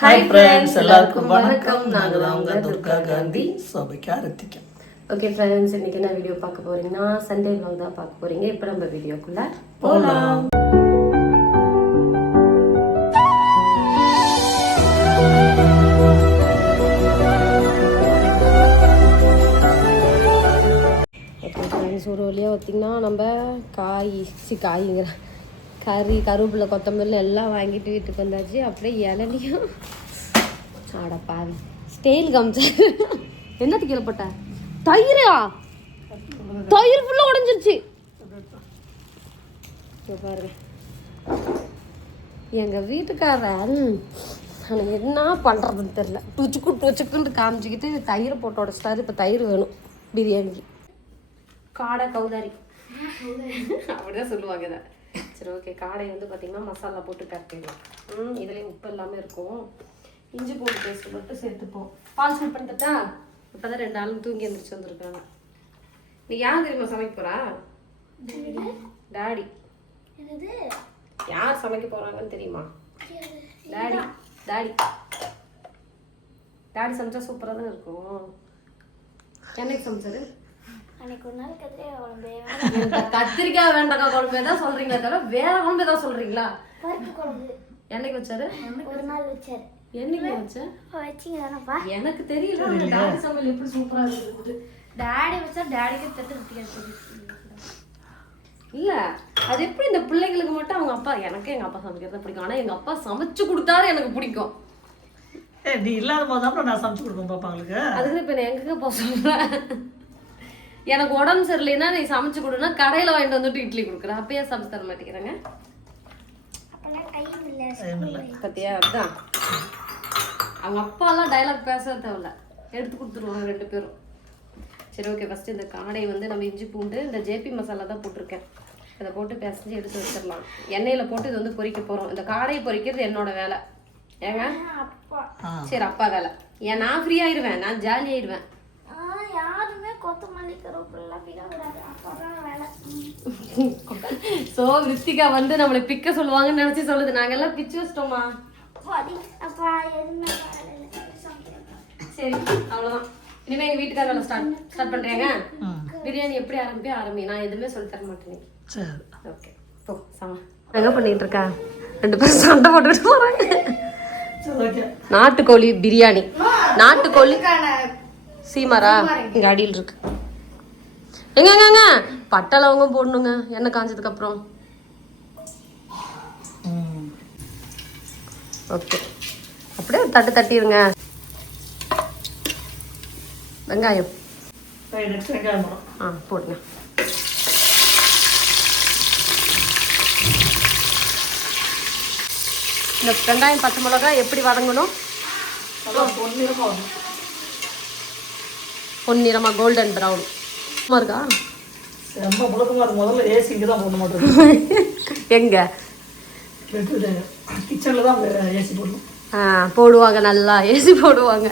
Hi friends, எல்லாருக்கும் வணக்கம். நாங்கள் தான் உங்கள் துர்கா காந்தி, சோபிகா ரித்திகா. ஓகே ஃப்ரெண்ட்ஸ், இன்னைக்கு என்ன வீடியோ பார்க்க போறீங்கன்னா சண்டே vlog தான் பார்க்க போறீங்க. இப்போ நம்ம வீடியோக்குள்ள போகலாம். ஒரு வழியாக பார்த்திங்கன்னா நம்ம காய்ங்கிற கருவேப்பிலை கொத்தமல்லி எல்லாம் வாங்கிட்டு வீட்டுக்கு வந்தாச்சு. அப்படியே இளநியும் ஆடப்பாரு ஸ்டைல் காமிச்சாரு. என்னத்துக்கு கீழே போட்ட தயிர் ஃபுல்லாக உடஞ்சிருச்சு பாருங்க. எங்கள் வீட்டுக்காரன் என்ன பண்ணுறதுன்னு தெரில, டுச்சுக்குன்னு காமிச்சிக்கிட்டு தயிர் போட்டு உடச்சிட்டாரு. இப்போ தயிர் வேணும் பிரியாணிக்கு. காடை கௌதாரி அப்படிதான் சொல்லுவாங்க இதை. சரி ஓகே, காடை வந்து பார்த்திங்கன்னா மசாலா போட்டு கட்டிடலாம். இதுலேயும் உப்பு எல்லாமே இருக்கும். இஞ்சி பூண்டு பேஸ்ட் மட்டும் சேர்த்துப்போம். பால் சூட் பண்ணிட்டா இப்போ தான் 2 ஆளும் தூங்கி எழுந்திரிச்சு வந்துருக்காங்க. நீ யார் தெரியுமா சமைக்க போகிறா? டாடி. யார் சமைக்க போகிறாங்கன்னு தெரியுமா? டாடி டாடி டாடி சமைச்சா சூப்பராக தான் இருக்கும். என்னைக்கு சமைச்சாரு? கத்திரிக்காய் வெண்டைக்காய் குழம்பு தான் சொல்றீங்களா தவிர வேற குழம்பு ஏதாவது சொல்றீங்களா? என்னைக்கு வச்சாரு? ஒரு நாள் வச்சாரு. என்னைக்கு வச்சேன்? எனக்கு தெரியல. டாடி சமையல் எப்படி சூப்பரா இருக்குது. டாடி வச்சா டாடிக்கு தட்டு இல்ல, அது எப்படி இந்த பிள்ளைங்களுக்கு மட்டும் அவங்க அப்பா, எனக்கு எங்க அப்பா சமைக்கிறது பிடிக்கும். ஆனா எங்க அப்பா சமைச்சு கொடுத்தாரு எனக்கு பிடிக்கும். நீ இல்லாத போது நான் சமைச்சு கொடுப்பேன் பாப்பாங்களுக்கு. அதுக்கு இப்ப நான் எங்க போக சொல்றேன்? எனக்கு உடம்பு சரியில்லைன்னா நீ சமைச்சு கொடுனா கடையில வாங்கிட்டு வந்துட்டு இட்லி கொடுக்குறேன். அப்பயே சமைச்சு தர மாட்டேங்கிறாங்க. பத்தியா? அதுதான் அவங்க அப்பாலாம் டைலாக் பேச தேவையில்ல, எடுத்து கொடுத்துருவாங்க 2 பேரும். சரி ஓகே, ஃபர்ஸ்ட் இந்த காடையை வந்து நம்ம இஞ்சி பூண்டு இந்த ஜேபி மசாலா தான் போட்டிருக்கேன். அதை போட்டு பிசைஞ்சு எடுத்து வச்சிடலாம். எண்ணெயில் போட்டு இது வந்து பொரிக்க போகிறோம். இந்த காடையை பொரிக்கிறது என்னோட வேலை. ஏங்க சரி, அப்பா வேலை. ஏன் நான் ஃப்ரீ ஆயிடுவேன், நான் ஜாலி ஆயிடுவேன். யாருமே கொத்தமல்லி கருவேப்பிலை விடக்கூடாது, அப்பதான் வேலை. ஸோ ரித்திகா வந்து நம்மளை பிக்க சொல்லுவாங்கன்னு நினச்சி சொல்லுது. நாங்கள் எல்லாம் பிச்சு வச்சிட்டோமா? சரி அவ்வளோதான். இனிமேல் எங்கள் வீட்டுக்கார வேலை ஸ்டார்ட் பண்ணுறேங்க. பிரியாணி எப்படி ஆரம்பி நான் எதுவுமே சொல்லி தர மாட்டேன். சரி ஓகே, போ சாமா. என்ன பண்ணிட்டு இருக்கா? 2 பேரும் சண்டை போட்டுட்டு போகிறாங்க. நாட்டுக்கோழி பிரியாணி. நாட்டுக்கோழி சீமாரா இங்கே அடியில் இருக்கு. எங்க பட்டை லவங்கம் போடணுங்க எண்ணெய் காஞ்சதுக்கு அப்புறம். ஓகே, அப்படியே தட்டிடுங்க. வெங்காயம் போடுங்க. இந்த வெங்காயம் பச்சை மிளகாய் எப்படி வதங்கணும்? பொன்னிறமா கோல்டன் ப்ரௌன் இருக்கா? முதல்ல ஏசி இங்கே தான் போட மாட்டேன். எங்க கிச்சனில் தான் ஏசி போடணும். போடுவாங்க, நல்லா ஏசி போடுவாங்க.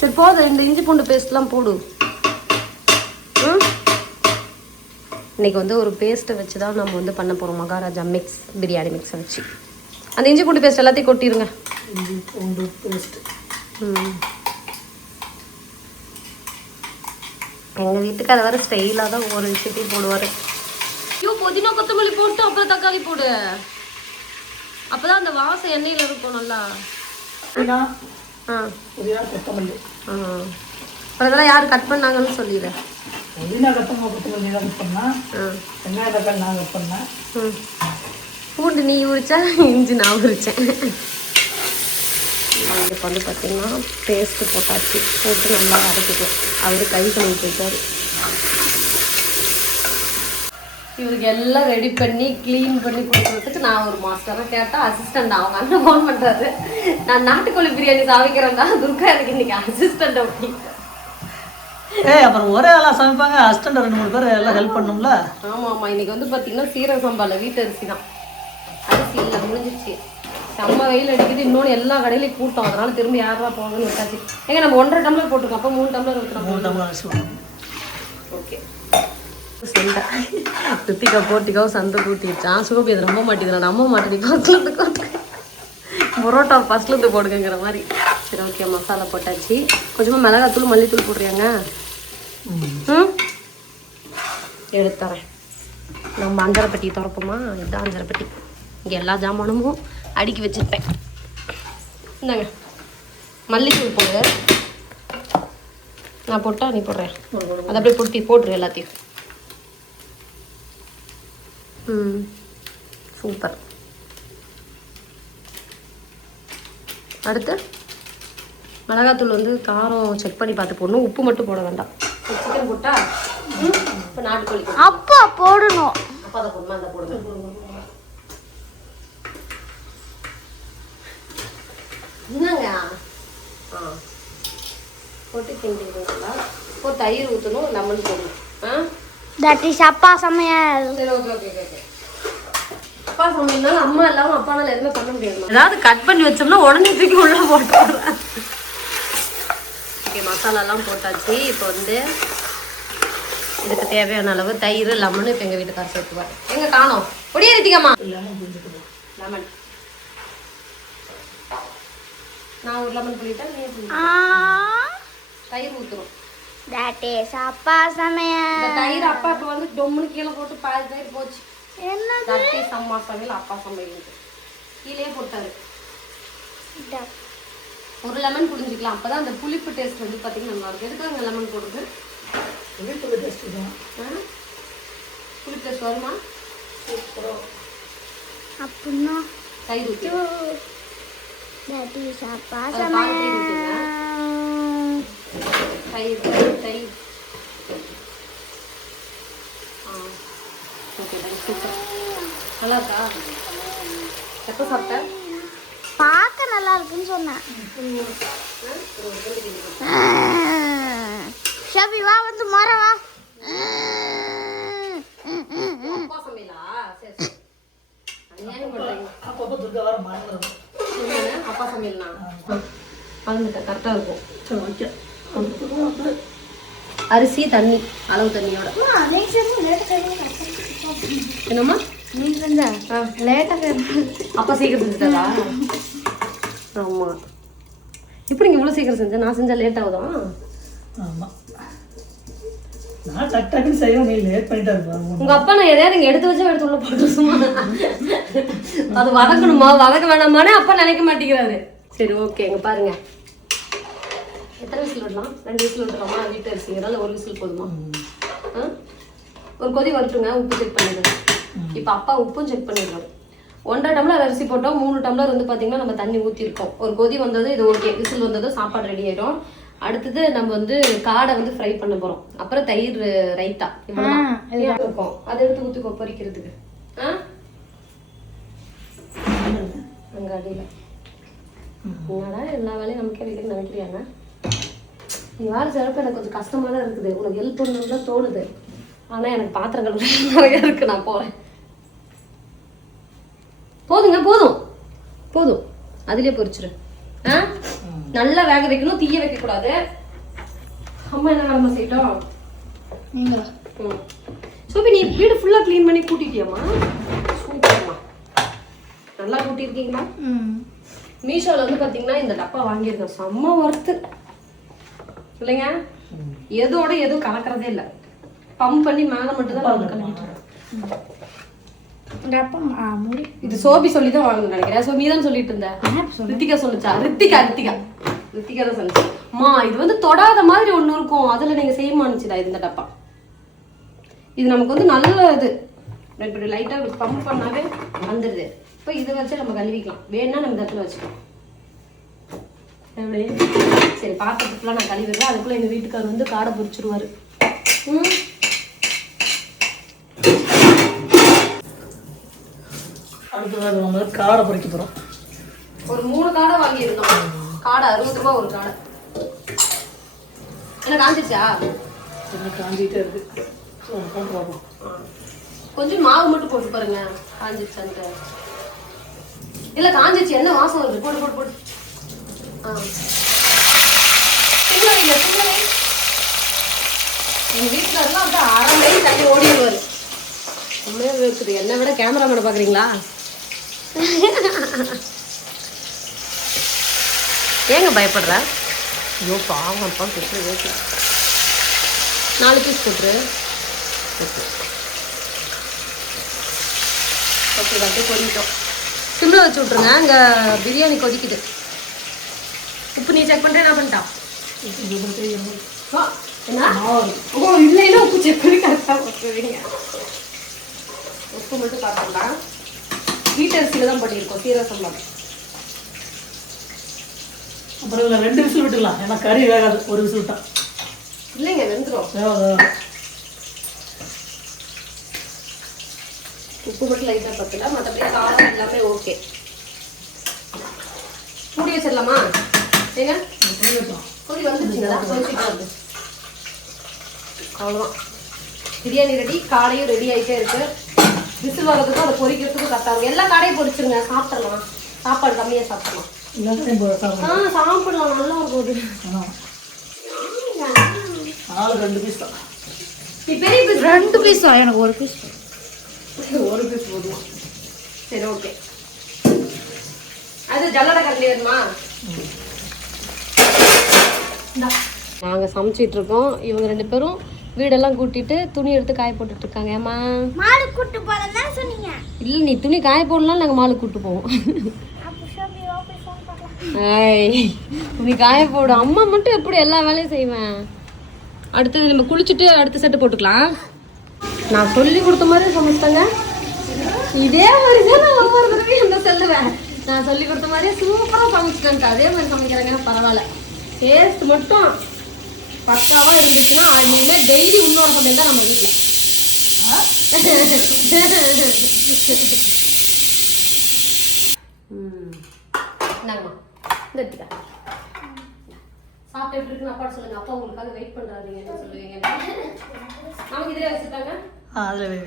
சரி போதும், இந்த இஞ்சி பூண்டு பேஸ்ட்லாம் போடு. இன்னைக்கு வந்து ஒரு பேஸ்ட்டை வச்சு தான் நம்ம வந்து பண்ண போகிறோம். மகாராஜா மிக்ஸ் பிரியாணி மிக்ஸை வச்சு அந்த இஞ்சி பூண்டு பேஸ்ட் எல்லாத்தையும் கொட்டிடுங்க. இஞ்சி பூண்டு பேஸ்ட் எங்கள் வீட்டுக்கு அதை வர ஸ்டைலாக தான் ஒவ்வொரு விஷயத்தையும் போடுவார். ஐயோ, புதினா கொத்தமல்லி போட்டு அப்புறம் தக்காளி போடு. அப்போ தான் அந்த வாசம் எண்ணெயில் இருக்கும் நல்லா. கொத்தமல்லி அதெல்லாம் யார் கட் பண்ணாங்கன்னு சொல்லிடு. பூண்டு நீ உரிச்சா, இஞ்சி நான் உரிச்சேன். இதுக்கு வந்து பார்த்திங்கன்னா பேஸ்ட்டு போட்டாச்சு. போட்டு நல்லா அரைச்சிட்டோம். அவர் கை கழுவி போயிட்டார். இவருக்கு எல்லாம் ரெடி பண்ணி க்ளீன் பண்ணி கொடுக்குறதுக்கு நான் ஒரு மாஸ்டராக கேட்டால் அசிஸ்டண்ட் அவங்க அண்ணன் ஃபோன் பண்ணுறாரு. நான் நாட்டுக்கோழி பிரியாணி சமைக்கிறேன்டா துர்கா, எனக்கு இன்னைக்கு அசிஸ்டண்ட் அப்படி. அப்புறம் ஒரே ஆளாக சமைப்பாங்க, அசிஸ்டண்ட் 2-3 பேர் எல்லாம் ஹெல்ப் பண்ணணும்ல. ஆமாம், இன்னைக்கு வந்து பார்த்திங்கன்னா சீரக சம்பாவில் வீட்டு அரிசி தான். அரிசி இல்லை, முடிஞ்சிச்சு. செம்ம வெயில் அடிக்குது. இன்னொன்று எல்லா கடையிலையும் கூட்டம். அதனால திரும்பி யாரா போகணும்னு விட்டாச்சு. ஏங்க நம்ம 1.5 டம்ளர் போட்டிருக்கோம். அப்போ 3 டம்ளர் ஊற்றுறோம். 3 டம்ளர் அரிசி. ஓகே, சண்டை ரித்திகா போட்டிக்காவும் சண்டை கூட்டிடுச்சான். சோபி அதை நம்ப மாட்டேங்குது. நம்ப மாட்டேன். பரோட்டா ஃபஸ்ட்லேருந்து போடுங்கிற மாதிரி. சரி ஓகே, மசாலா போட்டாச்சு. கொஞ்சமாக மிளகாத்தூள் மல்லித்தூள் போடுறியாங்க? ம், எடுத்துறேன். நம்ம அஞ்சரைப்பட்டி திறப்போமா? இதுதான் அஞ்சரைப்பட்டி. இங்கே எல்லா ஜாமானமும் அடுக்கி வச்சுருப்பேன். இந்தாங்க மல்லித்தூள் போடு. நான் போட்டா நீ போடுறேன். அதை அப்படியே போட்டுரு எல்லாத்தையும். ம், சூப்பர். அடுத்து மிளகாத்தூள் வந்து காரம் செக் பண்ணி பார்த்து போடணும். உப்பு மட்டும் போட வேண்டாம். சிக்கன் போட்டா இப்போ நாட்டுக்கோழி அப்பா போடணும். அப்பா அதை போடுமா? அந்த போடுங்க. என்னங்க போட்டு கிண்டிடுங்களா? இப்போ தயிர் ஊற்றணும், லெமன் போடணும். தட் இஸ் அப்பா சமையல். சரி ஓகே ஓகே ஓகே. அப்பா சமையல்னால அம்மா இல்லாமல் அப்பானால எதுவுமே பண்ண முடியாது. ஏதாவது கட் பண்ணி வச்சோம்னா உடனே தூக்கி உள்ள போட்டுறேன். ஓகே, மசாலாலாம் போட்டாச்சு. இப்போ வந்து இதுக்கு தேவையான அளவு தயிர், லெமன் இப்போ எங்கள் வீட்டுக்கார சேர்த்துவார். எங்கே காணோம்? பொடியே இருத்திக்கம்மா. லெமன் நான் ஒரு லெமன் புளிட்டேன், நீ தயிர் ஊற்றணும். தட் இஸ் அப்பா சமையல். இந்த தயிர் அப்பா இப்போ வந்து டொம்முன்னு கீழே போட்டு பாதி தயிர் போச்சு. என்ன தட் இஸ் அம்மா சமையல், அப்பா சமையல். கீழே போட்டாரு. ஒரு லெமன் புளிஞ்சிக்கலாம். அப்பதான் அந்த புளிப்பு டேஸ்ட் வந்து பார்த்தீங்கன்னா நல்லா இருக்கும். எதுக்காக லெமன் போடுறது? புளிப்பு டேஸ்ட் வருமா? அப்படின்னா தயிர் ஊற்றி தட் இஸ் அப்பா தயிர் தயிர் தயிர். Okay, super. நல்லா இருக்கா? எப்போ சாப்பிட்டேன்? பார்க்க நல்லா இருக்குன்னு சொன்னேன். ஷபி வா, வந்து மர வா. அப்பா சமையலா? சரி சரி. அநியாயம் பண்றீங்க. அப்பா சமையல்னா வந்துட்டேன், கரெக்டாக இருக்கும். சரி ஓகே. அரிசி தண்ணி அளவு தண்ணியோட. என்னம்மா நீ செஞ்சா லேட்டாக அப்பா சீக்கிரம் செஞ்சுட்டாரா? ஆமாம். எப்படி நீங்கள் இவ்வளோ சீக்கிரம் செஞ்சேன்? நான் செஞ்சால் லேட் ஆகுதா? ஆமாம், நான் டக் டக்குன்னு செய்வேன், நீ லேட் பண்ணிட்டா இருப்பா. உங்கள் அப்பா நான் எதையாவது இங்கே எடுத்து வச்சா எடுத்து உள்ள போட்டு சும்மா அது வதக்கணுமா வதக்க வேணாமானே அப்பா நினைக்க மாட்டேங்கிறாரு. சரி ஓகே, இங்கே பாருங்க. எத்தனை விசில் விடலாம்? 2 விசில் விட்டுருக்கோமா? வீட்டு அரிசிங்கிறதால 1 விசில் போதுமா? ஒரு கொதி வரட்டுங்க. உப்பு செக் பண்ணிடுங்க. இப்போ அப்பா உப்பும் செக் பண்ணிடுறோம். 1.5 டம்ளர் அரிசி போட்டோம். 3 டம்ளர் வந்து பார்த்தீங்கன்னா நம்ம தண்ணி ஊற்றிருக்கோம். ஒரு கொதி வந்தது, இது ஓகே. விசில் வந்ததும் சாப்பாடு ரெடி ஆயிடும். அடுத்தது நம்ம வந்து காடை வந்து ஃப்ரை பண்ண போகிறோம். அப்புறம் தயிர் ரைத்தா இவ்வளோதான் இருக்கும். அதை எடுத்து ஊற்றிக்கோ பொரிக்கிறதுக்கு. அங்கே அடியில் என்னடா எல்லா வேலையும் நமக்கே வீட்டுக்கு நினைக்கிறியாங்க? நீ வேறு சிறப்பு எனக்கு கொஞ்சம் கஷ்டமாக தான் இருக்குது. உனக்கு ஹெல்ப் பண்ணணும்னு தான் தோணுது. ஆனால் எனக்கு பாத்திரங்கள் நிறைய இருக்குது. நான் போகிறேன். போதுங்க, போதும் போதும். அதுலேயே பொரிச்சிரு. நல்லா வேக வைக்கணும், தீய வைக்கக்கூடாது. அம்மா என்ன வேலை செய்யட்டும்? நீங்களா? சோபி, நீ வீடு ஃபுல்லாக க்ளீன் பண்ணி கூட்டிட்டியாம்மா? சூப்பர்மா, நல்லா கூட்டியிருக்கீங்களா? மீஷோவில் வந்து பார்த்தீங்கன்னா இந்த டப்பா வாங்கியிருக்கேன். செம்ம ஒர்த்து இல்லைங்க? எதோட எதுவும் கலக்கிறதே இல்லை. பம்ப் பண்ணி மேலே மட்டும்தான் நம்ம கலக்கிட்டு. இது சோபி சொல்லி தான் வாங்கணும்னு நினைக்கிறேன். சோபி தான் சொல்லிட்டு இருந்தேன். ரித்திகா சொல்லிச்சா? ரித்திகா தான் சொல்லிச்சு. அம்மா இது வந்து தொடாத மாதிரி ஒன்று இருக்கும், அதில் நீங்கள் செய்யமானுச்சுடா இந்த டப்பா. இது நமக்கு வந்து நல்ல இது. இப்படி லைட்டாக பம்ப் பண்ணாவே வந்துடுது. இப்போ இதை வச்சு நம்ம கழுவிக்கலாம். வேணா நம்ம தட்டில் வச்சுக்கலாம். எப்படி? சரி, பாத்திரத்துக்குலாம் நான் கழுவிடுறேன். அதுக்குள்ளே எங்கள் வீட்டுக்காரர் வந்து காடை பொரிச்சிருவாரு. அடுத்ததாக நம்ம காடை பொரிக்க போகிறோம். ஒரு 3 காடை வாங்கியிருந்தோம். காடை 60 ரூபா ஒரு காடை. என்ன காஞ்சிச்சா? காஞ்சிட்டே இருக்கு. கொஞ்சம் மாவு மட்டும் போட்டு பாருங்க காஞ்சிச்சான்ட்டு. இல்லை காஞ்சிச்சு, என்ன வாசம் வருது? போட்டு போட்டு போட்டு. எங்கள் வீட்டுக்காரெல்லாம் அப்படியே 1/2 மைல் தள்ளி ஓடிடுவார். உண்மையாக இருக்குது. என்னை விட கேமராமேனை பார்க்குறீங்களா? ஏங்க பயப்படுற? ஐயோ பாவம் அப்பா கொடுத்து ஓகே 4 பீஸ் போட்டுரு. ஓகே ஓகே அப்படியே கொதிக்கிட்டோம். சிம்மில் வச்சு விட்ருங்க. அங்கே பிரியாணி கொதிக்குது. உப்பு நீ செக் பண்ணுறேன் என்ன பண்ணிட்டான்? என்ன ஓ இல்லைன்னா உப்பு செக் பண்ணி கரெக்டாக போட்டுருவீங்க. உப்பு மட்டும் பார்த்துக்கலாம். வீட்டு அரிசியில் தான் பண்ணியிருக்கோம் சீரக சம்பா. அப்புறம் இல்லை 2 விசில் விட்டுக்கலாம். ஏன்னா கறி வேகாது, 1 விசில் விட்டா. இல்லைங்க வெந்துடும். உப்பு மட்டும் லைட்டாக பத்தல, மற்றபடி காரம் எல்லாமே ஓகே. மூடி வச்சிடலாமா? ஏங்க கொதி வந்துருச்சுங்களா? கொதிச்சுட்டு வந்து அவ்வளோதான். பிரியாணி ரெடி. காடையும் ரெடி ஆகிட்டே இருக்கு. விசில் வர்றதுக்கும் அதை பொரிக்கிறதுக்கும் கரெக்டாக இருக்கும். எல்லா காடையும் பொரிச்சிருங்க. சாப்பிட்றலாம். சாப்பாடு கம்மியாக சாப்பிட்றலாம். சாப்பிடலாம், நல்லா இருக்கும். அது 2 பீஸ் தான். நீ பெரிய பீஸ் 2 பீஸா? எனக்கு 1 பீஸ். 1 பீஸ் போதுமா? சரி ஓகே. அது ஜல்லடை கரண்டி வேணுமா? நாங்கள் சமைச்சிட்டு இருக்கோம். இவங்க 2 பேரும் வீடெல்லாம் கூட்டிட்டு துணி எடுத்து காய போட்டுட்டு இருக்காங்க. ஏமா மாடு கூட்டு போறேன்னு தான் சொன்னீங்க. இல்லை நீ துணி காய போடலாம், நாங்கள் மாலு கூட்டு போவோம். துணி காய போடும். அம்மா மட்டும் எப்படி எல்லா வேலையும் செய்வேன். அடுத்தது நம்ம குளிச்சுட்டு அடுத்த செட்டு போட்டுக்கலாம். நான் சொல்லி கொடுத்த மாதிரி சமைச்சிட்டாங்க. இதே மாதிரி தான் நான் ஒவ்வொரு தடவையும் என்ன சொல்லுவேன். நான் சொல்லி கொடுத்த மாதிரியே சூப்பராக சமைச்சிட்டேன். அதே மாதிரி சமைக்கிறாங்கன்னா பரவாயில்ல. டேஸ்ட் மட்டும் பக்காவாக இருந்துச்சுன்னா இனிமேல் டெய்லி இன்னொரு சமையல் தான் நம்ம வீட்டில். இந்தாங்கம்மா இந்த எடுத்துக்க. சாப்பிட்டு எப்படி இருக்குன்னு அப்பா சொல்லுங்க. அப்பா உங்களுக்காக வெயிட் பண்ணுறாதீங்க என்ன சொல்லுவீங்க. நமக்கு இதிலே வச்சுட்டாங்க. அதில் வை.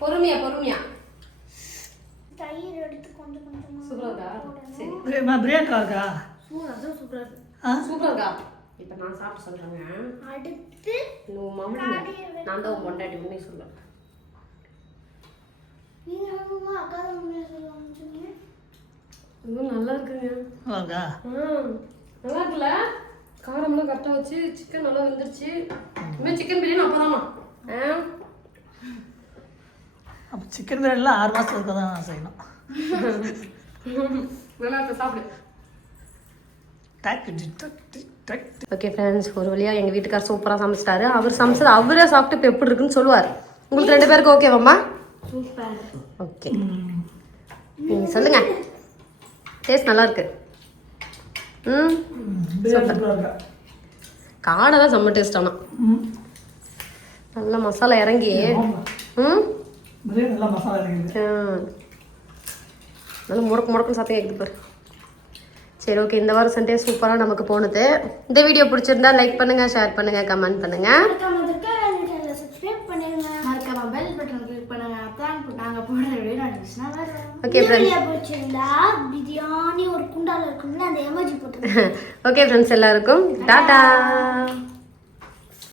பொறுமையா பொறுமையா. தயிர் எடுத்து கொஞ்சம் கொஞ்சமா. சூப்பரா சரி. பிரியாணிக்கா இருக்கா? சூப்பரா இருக்கு. சூப்பரா. இப்போ நான் சாப்பிட்டு சொல்கிறேங்க. அடுத்து உன் மம்மிங்க நான் தான் உன் பொண்டாட்டி உண்மை சொல்லுவேன். நீங்கள் அக்கா தான் உண்மையை சொல்லுவாங்க. இதுவும் நல்லா இருக்குங்க. நல்லா இருக்கா? நல்லா இருக்குல்ல? காரம்லாம் கரெக்டாக வச்சு சிக்கன் நல்லா வந்துருச்சு. இனிமேல் சிக்கன் பிரியாணி அப்போதாம்மா. அப்போ சிக்கன் பிரியாணிலாம் 6 மாதத்துக்கு தான் நான் செய்யணும். நல்லா இருக்கு சாப்பிடு. ஓகே ஃப்ரெண்ட்ஸ், ஒரு வழியாக எங்கள் வீட்டுக்கார் சூப்பராக சமைச்சிட்டாரு. அவர் சமைச்சது அவரே சாப்பிட்டு இப்போ எப்படி இருக்குன்னு சொல்லுவார். உங்களுக்கு 2 பேருக்கு ஓகேவாம்மா? சூப்பர். ஓகே நீங்கள் சொல்லுங்க. டேஸ்ட் நல்லா இருக்கு. காடை தான் செம்ம டேஸ்ட். ஆனால் நல்லா மசாலா இறங்கி நல்லா மசாலா இறங்கி நல்லா முடக்குன்னு சத்தம் கேட்குது பாரு. சரி ஓகே, இந்த வாரம் சண்டே சூப்பராக நமக்கு போனது. இந்த வீடியோ பிடிச்சிருந்தா லைக் பண்ணுங்க, ஷேர் பண்ணுங்க, கமெண்ட் பண்ணுங்க. மறக்காம பெல் பட்டன் கிளிக் பண்ணுங்க. அப்பதான் நாங்க போடுற வீடியோ நோட்டிஃபிகேஷன் வரும். ஓகே ஃப்ரெண்ட்ஸ், பிடிச்சிருந்தா பிரியாணி ஒரு குண்டால இருக்கும்ல அந்த எமோஜி போட்டுருங்க. ஓகே ஃப்ரெண்ட்ஸ், எல்லாருக்கும் டாடா.